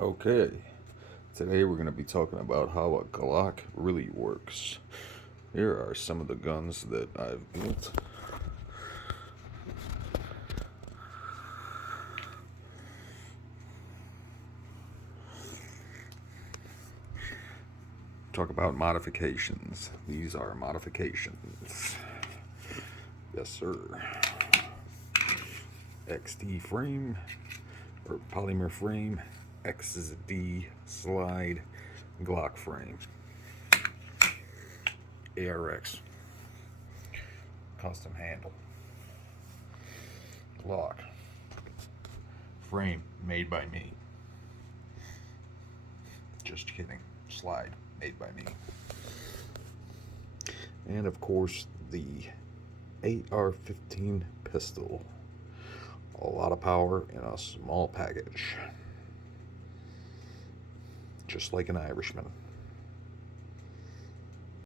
Okay, today we're going to be talking about how a Glock really works. Here are some of the guns that I've built. Talk about modifications. These are modifications. Yes, sir. XT frame, or polymer frame, XD slide, Glock frame. ARX, custom handle. Glock frame made by me. Just kidding. Slide made by me. And of course the AR-15 pistol. A lot of power in a small package. Just like an Irishman.